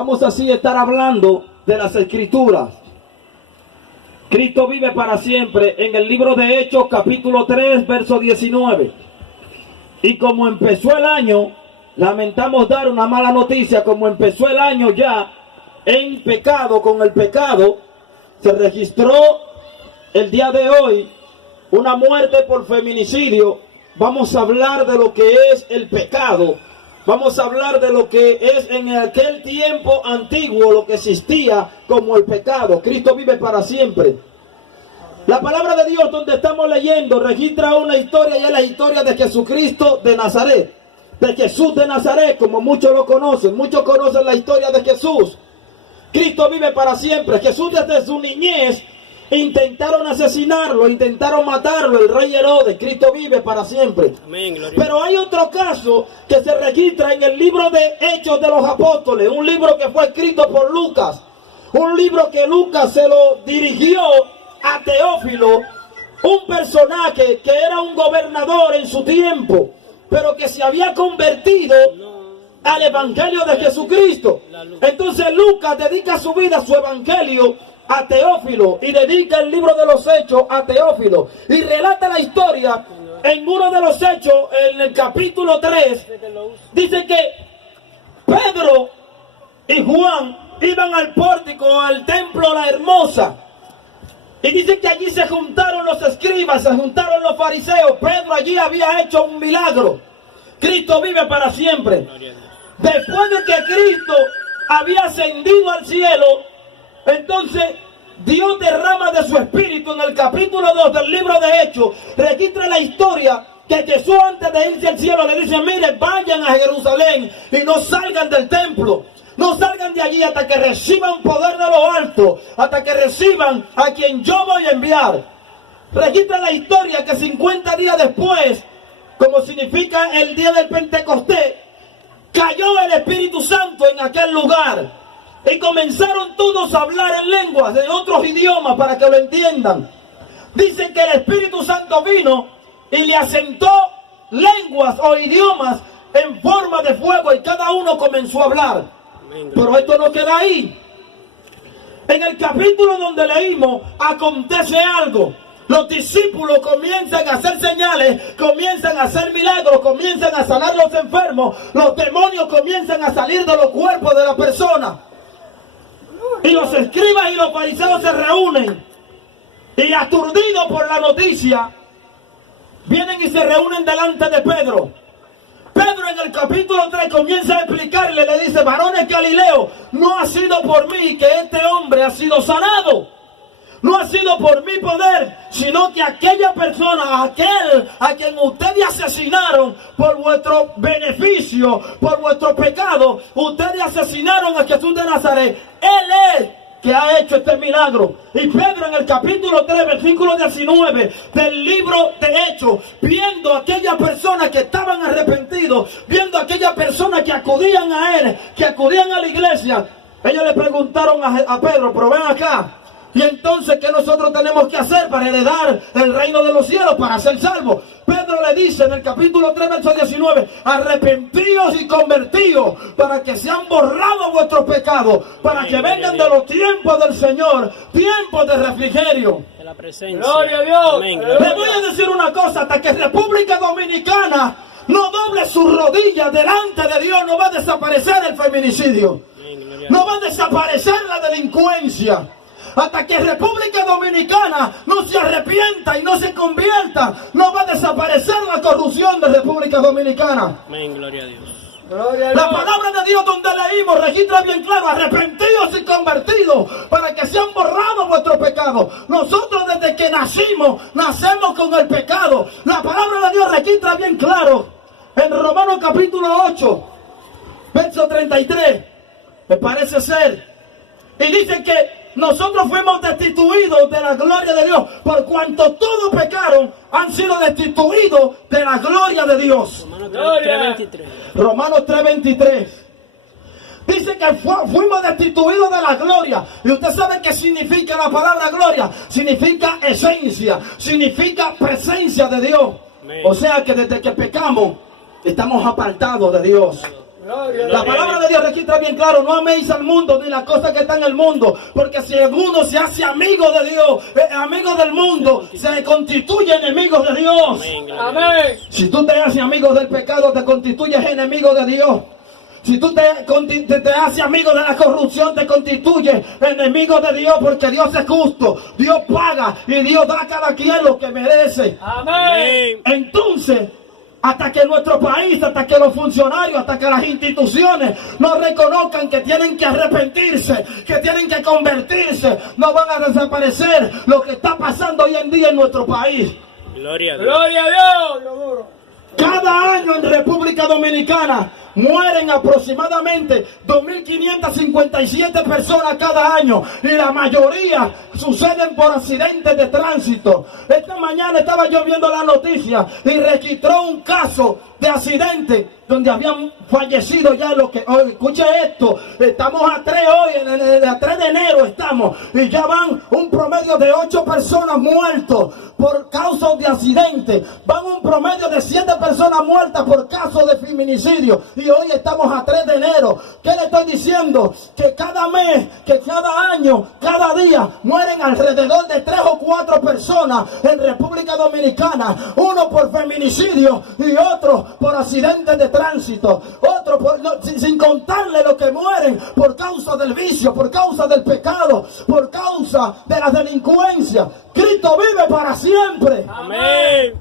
vamos así a estar hablando de las Escrituras. Cristo vive para siempre en el libro de Hechos capítulo 3 verso 19. Y como empezó el año, lamentamos dar una mala noticia, como empezó el año ya en pecado, con el pecado, se registró el día de hoy una muerte por feminicidio. Vamos a hablar de lo que es el pecado. Vamos a hablar de lo que es en aquel tiempo antiguo, lo que existía como el pecado. Cristo vive para siempre. La palabra de Dios donde estamos leyendo registra una historia, y es la historia de Jesucristo de Nazaret. De Jesús de Nazaret, como muchos lo conocen. Muchos conocen la historia de Jesús. Cristo vive para siempre. Jesús desde su niñez intentaron asesinarlo, intentaron matarlo, el rey Herodes. Cristo vive para siempre. Amén, pero hay otro caso que se registra en el libro de Hechos de los Apóstoles, un libro que fue escrito por Lucas, un libro que Lucas se lo dirigió a Teófilo, un personaje que era un gobernador en su tiempo, pero que se había convertido al evangelio de Jesucristo. Entonces Lucas dedica su vida, su evangelio, a Teófilo, y dedica el libro de los Hechos a Teófilo, y relata la historia en uno de los Hechos, en el capítulo 3, dice que Pedro y Juan iban al pórtico, al templo La Hermosa, y dice que allí se juntaron los escribas, se juntaron los fariseos. Pedro allí había hecho un milagro. Cristo vive para siempre. Después de que Cristo había ascendido al cielo, entonces Dios derrama de su espíritu. En el capítulo 2 del libro de Hechos registra la historia que Jesús, antes de irse al cielo, le dice: miren, vayan a Jerusalén y no salgan del templo, no salgan de allí hasta que reciban poder de lo alto, hasta que reciban a quien yo voy a enviar. Registra la historia que 50 días después, como significa el día del Pentecostés, cayó el Espíritu Santo en aquel lugar. Y comenzaron todos a hablar en lenguas, de otros idiomas, para que lo entiendan. Dicen que el Espíritu Santo vino y le asentó lenguas o idiomas en forma de fuego, y cada uno comenzó a hablar. Pero esto no queda ahí. En el capítulo donde leímos, acontece algo. Los discípulos comienzan a hacer señales, comienzan a hacer milagros, comienzan a sanar los enfermos. Los demonios comienzan a salir de los cuerpos de la persona. Y los escribas y los fariseos se reúnen, y aturdidos por la noticia, vienen y se reúnen delante de Pedro. Pedro en el capítulo 3 comienza a explicarle, le dice: varones Galileos, no ha sido por mí que este hombre ha sido sanado. No ha sido por mi poder, sino que aquella persona, aquel a quien ustedes asesinaron por vuestro beneficio, por vuestro pecado, ustedes asesinaron a Jesús de Nazaret. Él es que ha hecho este milagro. Y Pedro en el capítulo 3, versículo 19 del libro de Hechos, viendo a aquellas personas que estaban arrepentidos, viendo a aquellas personas que acudían a él, que acudían a la iglesia, ellos le preguntaron a Pedro: pero ven acá, y entonces, ¿qué nosotros tenemos que hacer para heredar el reino de los cielos, para ser salvos? Pedro le dice en el capítulo 3, verso 19: arrepentíos y convertíos, para que sean borrados vuestros pecados, para que vengan de los tiempos del Señor, tiempos de refrigerio. De la presencia. Gloria a Dios. Amén. Le voy a decir una cosa: hasta que República Dominicana no doble sus rodillas delante de Dios, no va a desaparecer el feminicidio, no va a desaparecer la delincuencia. Hasta que República Dominicana no se arrepienta y no se convierta, no va a desaparecer la corrupción de República Dominicana. Amén, gloria a Dios. La palabra de Dios donde leímos registra bien claro: arrepentidos y convertidos, para que sean borrados vuestros pecados. Nosotros desde que nacemos con el pecado. La palabra de Dios registra bien claro en Romanos capítulo 8, verso 33, me parece ser, y dice que nosotros fuimos destituidos de la gloria de Dios, por cuanto todos pecaron, han sido destituidos de la gloria de Dios. Romanos 3:23. Dice que fuimos destituidos de la gloria. Y usted sabe qué significa la palabra gloria. Significa esencia, significa presencia de Dios. O sea que desde que pecamos, estamos apartados de Dios. La palabra de Dios registra bien claro: no améis al mundo ni las cosas que están en el mundo, porque si alguno se hace amigo de Dios, amigo del mundo, se constituye enemigo de Dios. Amén. Si tú te haces amigo del pecado, te constituyes enemigo de Dios. Si tú te haces amigo de la corrupción, te constituyes enemigo de Dios, porque Dios es justo, Dios paga y Dios da a cada quien lo que merece. Amén. Entonces, hasta que nuestro país, hasta que los funcionarios, hasta que las instituciones no reconozcan que tienen que arrepentirse, que tienen que convertirse, no van a desaparecer lo que está pasando hoy en día en nuestro país. Gloria a Dios. Gloria a Dios. Cada año en República Dominicana mueren aproximadamente 2.557 personas cada año, y la mayoría suceden por accidentes de tránsito. Esta mañana estaba yo viendo la noticia y registró un caso de accidente donde habían fallecido ya los que... escuche esto, estamos a 3 hoy, a 3 de enero estamos, y ya van un promedio de 8 personas muertos por causa de accidentes. Van un promedio de 7 personas muertas por caso de feminicidio, y hoy estamos a 3 de enero. ¿Qué le estoy diciendo? Que cada mes, que cada año, cada día mueren alrededor de 3 o 4 personas en República Dominicana, uno por feminicidio y otro por accidentes de tránsito, otro sin contarle lo que mueren por causa del vicio, por causa del pecado, por causa de la delincuencia. Cristo vive para siempre. Amén.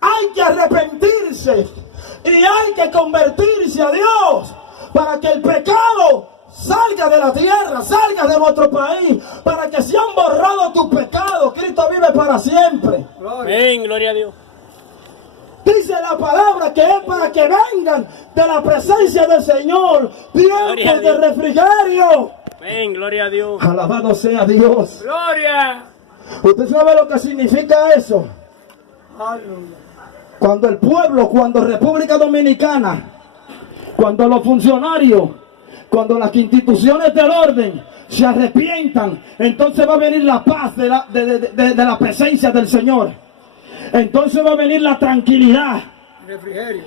Hay que arrepentirse y hay que convertirse a Dios para que el pecado salga de la tierra, salga de nuestro país, para que sean borrados tus pecados. Cristo vive para siempre. Amén, gloria a Dios. Dice la palabra que es para que vengan de la presencia del Señor tiempos de refrigerio. Amén, gloria a Dios. Alabado sea Dios. Gloria. ¿Usted sabe lo que significa eso? Cuando el pueblo, cuando República Dominicana, cuando los funcionarios, cuando las instituciones del orden se arrepientan, entonces va a venir la paz de la presencia del Señor. Entonces va a venir la tranquilidad. Refrigerio.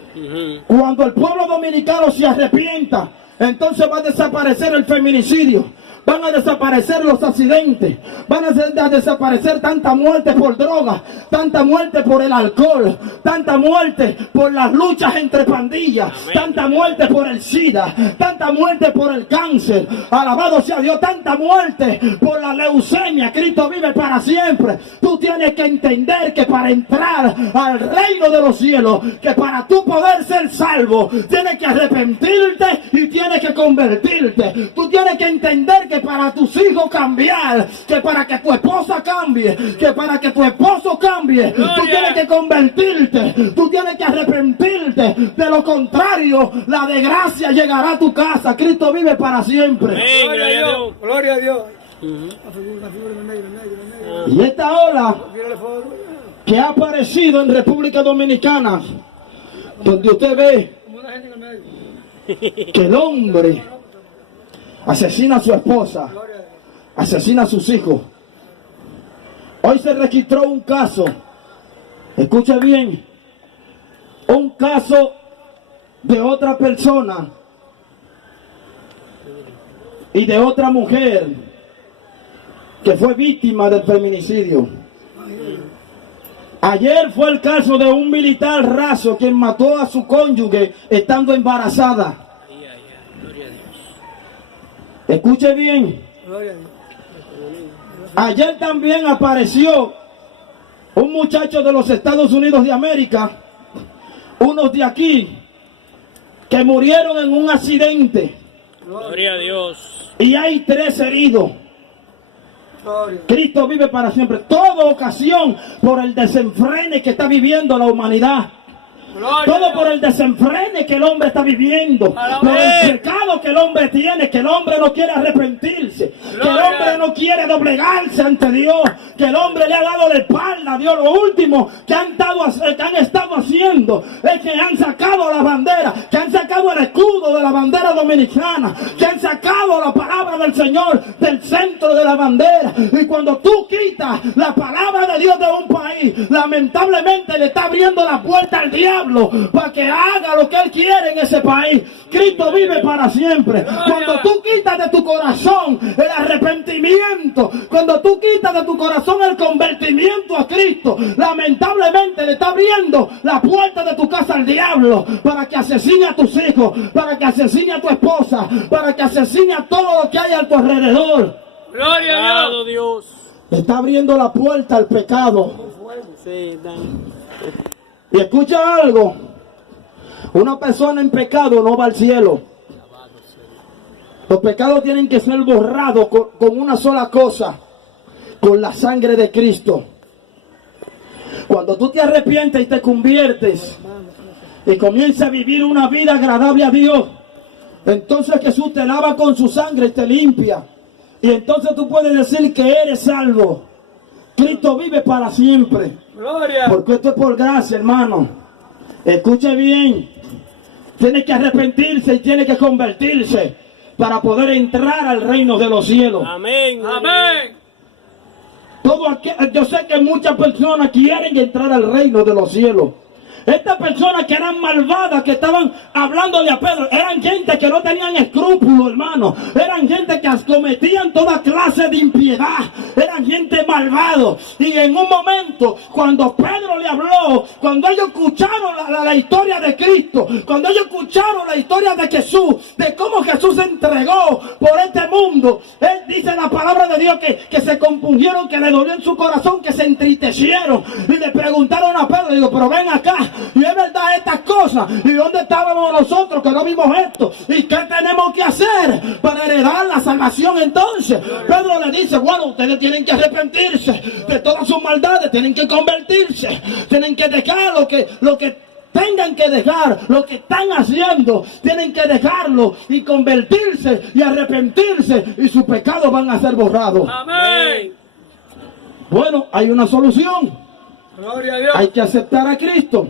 Cuando el pueblo dominicano se arrepienta, entonces va a desaparecer el feminicidio, van a desaparecer los accidentes, van a desaparecer tanta muerte por droga, tanta muerte por el alcohol, tanta muerte por las luchas entre pandillas, tanta muerte por el SIDA, tanta muerte por el cáncer, alabado sea Dios, tanta muerte por la leucemia. Cristo vive para siempre. Tú tienes que entender que para entrar al reino de los cielos, que para tú poder ser salvo, tienes que arrepentirte y tienes que convertirte. Tú tienes que entender que para tus hijos cambiar, que para que tu esposa cambie, que para que tu esposo cambie, tú tienes que convertirte, tú tienes que arrepentirte. De lo contrario, la desgracia llegará a tu casa. Cristo vive para siempre. Amén, gloria a Dios. Gloria a Dios. Y esta ola que ha aparecido en República Dominicana, donde usted ve que el hombre asesina a su esposa, asesina a sus hijos. Hoy se registró un caso, escuche bien, un caso de otra persona y de otra mujer que fue víctima del feminicidio. Ayer fue el caso de un militar raso quien mató a su cónyuge estando embarazada. Escuche bien. Ayer también apareció un muchacho de los Estados Unidos de América, unos de aquí, que murieron en un accidente. Gloria a Dios. Y hay 3 heridos. Cristo vive para siempre. Toda ocasión por el desenfrene que está viviendo la humanidad. Todo por el desenfrene que el hombre está viviendo, por el pecado que el hombre tiene, que el hombre no quiere arrepentirse, que el hombre no quiere doblegarse ante Dios, que el hombre le ha dado la espalda a Dios. Lo último que han estado haciendo es que han sacado la bandera, que han sacado el escudo de la bandera dominicana, que han sacado la palabra del Señor del centro de la bandera. Y cuando tú quitas la palabra de Dios de un país, lamentablemente le está abriendo la puerta al diablo para que haga lo que él quiere en ese país. Cristo vive para siempre. Cuando tú quitas de tu corazón el arrepentimiento, cuando tú quitas de tu corazón el convertimiento a Cristo, lamentablemente le está abriendo la puerta de tu casa al diablo para que asesine a tus hijos, para que asesine a tu esposa, para que asesine a todo lo que hay a tu alrededor. Gloria a Dios. Le está abriendo la puerta al pecado. Y escucha algo, una persona en pecado no va al cielo. Los pecados tienen que ser borrados con una sola cosa, con la sangre de Cristo. Cuando tú te arrepientes y te conviertes y comienzas a vivir una vida agradable a Dios, entonces Jesús te lava con su sangre y te limpia. Y entonces tú puedes decir que eres salvo. Cristo vive para siempre. Gloria. Porque esto es por gracia, hermano. Escuche bien. Tiene que arrepentirse y tiene que convertirse para poder entrar al reino de los cielos. Amén. Amén. Yo sé que muchas personas quieren entrar al reino de los cielos. Estas personas que eran malvadas, que estaban hablándole a Pedro, eran gente que no tenían escrúpulos, hermano. Eran gente que cometían toda clase de impiedad. Eran gente malvada. Y en un momento, cuando Pedro le habló, cuando ellos escucharon la historia de Cristo, cuando ellos escucharon la historia de Jesús, de cómo Jesús se entregó por este mundo, él dice la palabra de Dios que se compungieron, que le dolió en su corazón, que se entristecieron. Y le preguntaron a Pedro, digo, pero ven acá. Y es verdad estas cosas. ¿Y dónde estábamos nosotros que no vimos esto? ¿Y qué tenemos que hacer para heredar la salvación entonces? Pedro le dice, bueno, ustedes tienen que arrepentirse de todas sus maldades, tienen que convertirse, tienen que dejar lo que tengan que dejar, lo que están haciendo, tienen que dejarlo y convertirse y arrepentirse y sus pecados van a ser borrados. Amén. Bueno, hay una solución. Gloria a Dios. Hay que aceptar a Cristo.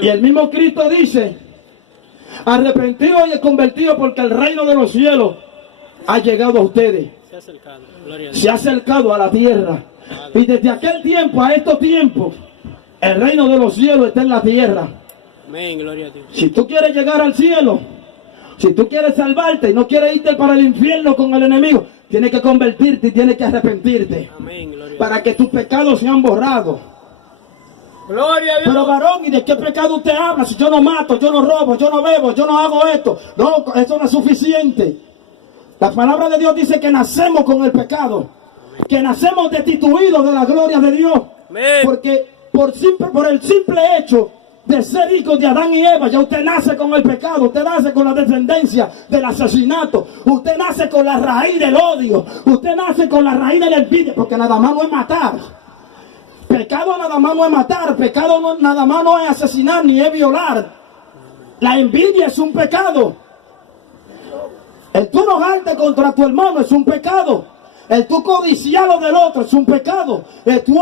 Y el mismo Cristo dice, arrepentidos y convertidos porque el reino de los cielos ha llegado a ustedes. Se ha acercado a la tierra. Y desde aquel tiempo a estos tiempos, el reino de los cielos está en la tierra. Amén, gloria a Dios. Si tú quieres llegar al cielo, si tú quieres salvarte y no quieres irte para el infierno con el enemigo, tienes que convertirte y tienes que arrepentirte. Amén, gloria a Dios. Para que tus pecados sean borrados. Gloria a Dios. Pero varón, ¿y de qué pecado usted habla? Si yo no mato, yo no robo, yo no bebo, yo no hago esto. No, eso no es suficiente. La palabra de Dios dice que nacemos con el pecado. Que nacemos destituidos de la gloria de Dios. Amén. Porque por el simple hecho de ser hijos de Adán y Eva, ya usted nace con el pecado, usted nace con la descendencia del asesinato, usted nace con la raíz del odio, usted nace con la raíz de la envidia, porque nada más no es matar. Pecado nada más no es matar, pecado nada más no es asesinar ni es violar. La envidia es un pecado. El tú enojarte contra tu hermano es un pecado. El tú codiciar lo del otro es un pecado. El tú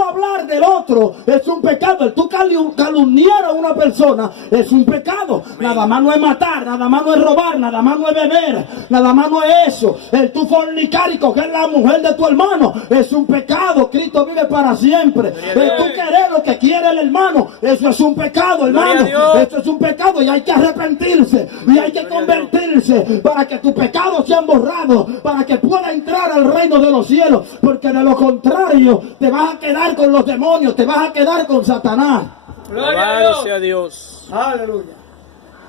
hablar del otro es un pecado. El tú calumniar a una persona es un pecado. Nada más no es matar, nada más no es robar, nada más no es beber, nada más no es eso. El tú fornicar y coger la mujer de tu hermano es un pecado. Cristo vive para siempre. El tú querer lo que quiere el hermano, eso es un pecado, hermano. Eso es un pecado y hay que arrepentirse y hay que convertirse para que tus pecados sean borrados, para que pueda entrar al reino de los cielos, porque de lo contrario te vas a quedar con los demonios, te vas a quedar con Satanás. Gloria a Dios. Aleluya.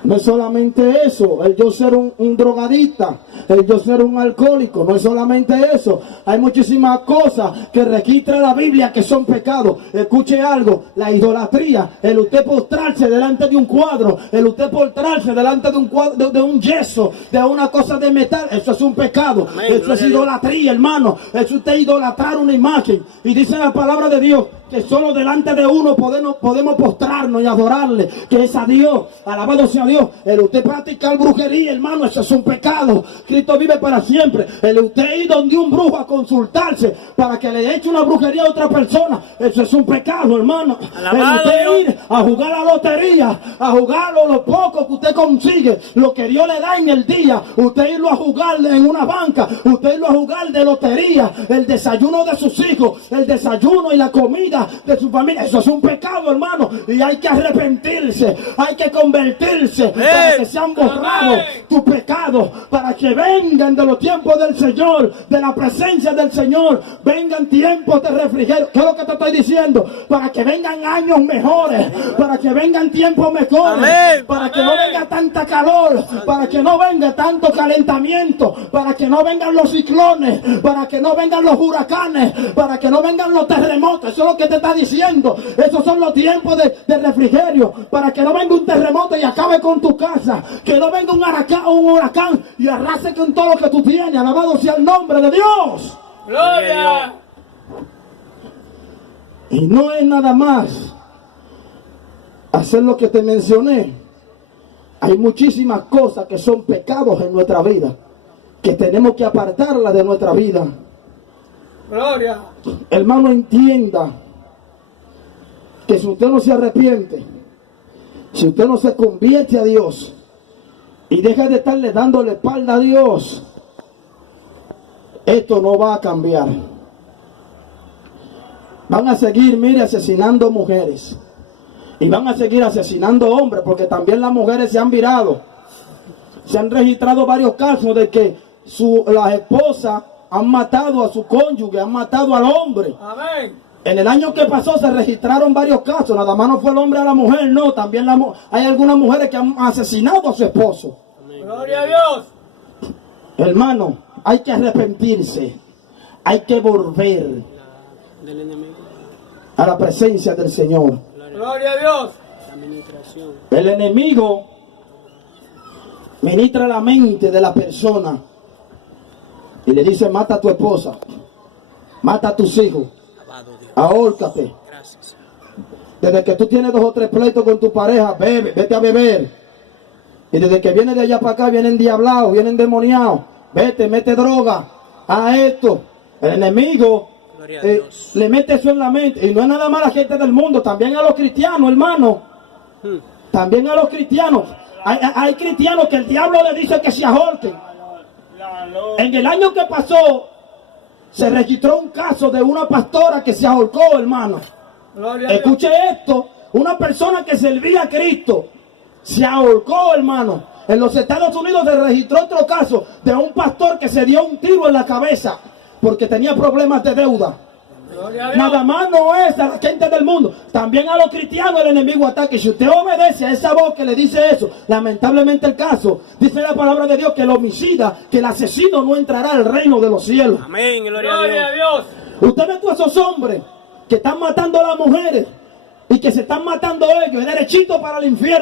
No es solamente eso, el yo ser un drogadicta, el yo ser un alcohólico, no es solamente eso. Hay muchísimas cosas que registra la Biblia que son pecados. Escuche algo, la idolatría, el usted postrarse delante de un cuadro, el usted postrarse delante de un cuadro, de un yeso, de una cosa de metal, eso es un pecado. Amén, eso es idolatría, hermano. Es usted idolatrar una imagen. Y dice la palabra de Dios que solo delante de uno podemos postrarnos y adorarle, que es a Dios. Alabado sea Dios. El usted practicar brujería, hermano, eso es un pecado. Cristo vive para siempre. El usted ir donde un brujo a consultarse para que le eche una brujería a otra persona, eso es un pecado, hermano. El usted ir a jugar a la lotería, a jugar lo poco que usted consigue, lo que Dios le da en el día, usted irlo a jugar en una banca, usted irlo a jugar de lotería, el desayuno de sus hijos, el desayuno y la comida de su familia, eso es un pecado, hermano, y hay que arrepentirse, hay que convertirse para que sean borrados tus pecados, para que vengan de los tiempos del Señor, de la presencia del Señor, vengan tiempos de refrigerio. ¿Qué es lo que te estoy diciendo? Para que vengan años mejores, para que vengan tiempos mejores, para que no venga tanta calor, para que no venga tanto calentamiento, para que no vengan los ciclones, para que no vengan los huracanes, para que no vengan los terremotos. Eso es lo que te está diciendo. Esos son los tiempos de refrigerio, para que no venga un terremoto y acabe con tu casa, que no venga un huracán y arrase con todo lo que tú tienes. Alabado sea el nombre de Dios. ¡Gloria! Y no es nada más hacer lo que te mencioné. Hay muchísimas cosas que son pecados en nuestra vida, que tenemos que apartarlas de nuestra vida. ¡Gloria! Hermano, entienda que si usted no se arrepiente, si usted no se convierte a Dios y deja de estarle dándole espalda a Dios, esto no va a cambiar. Van a seguir, mire, asesinando mujeres. Y van a seguir asesinando hombres, porque también las mujeres se han virado. Se han registrado varios casos de que las esposas han matado a su cónyuge, han matado al hombre. Amén. En el año que pasó se registraron varios casos. Nada más no fue el hombre a la mujer, no. También hay algunas mujeres que han asesinado a su esposo. Amén. ¡Gloria a Dios! Hermano, hay que arrepentirse. Hay que volver Del enemigo. a la presencia del Señor. ¡Gloria a Dios! La administración. El enemigo ministra la mente de la persona y le dice: mata a tu esposa, mata a tus hijos, Alabado Dios. ahórcate. Gracias. Desde que tú tienes 2 o 3 pleitos con tu pareja, vete a beber. Y desde que viene de allá para acá, vienen diablados, vienen demoniados. Vete, mete droga a esto. El enemigo Gloria a Dios. le mete eso en la mente. Y no es nada más a la gente del mundo, también a los cristianos, hermano. También a los cristianos. Hay cristianos que el diablo le dice que se ahorquen. En el año que pasó, se registró un caso de una pastora que se ahorcó, hermano. ¡Gloria a Dios! Escuche esto, una persona que servía a Cristo se ahorcó, hermano. En los Estados Unidos se registró otro caso de un pastor que se dio un tiro en la cabeza porque tenía problemas de deuda. ¡Gloria a Dios! Nada más no es a la gente del mundo, también a los cristianos el enemigo ataca. Y si usted obedece a esa voz que le dice eso, lamentablemente el caso, dice la palabra de Dios que el homicida, que el asesino no entrará al reino de los cielos. Amén. Gloria a ¡Gloria a Dios. Dios! Usted ve todos esos hombres que están matando a las mujeres y que se están matando ellos, es derechito para el infierno.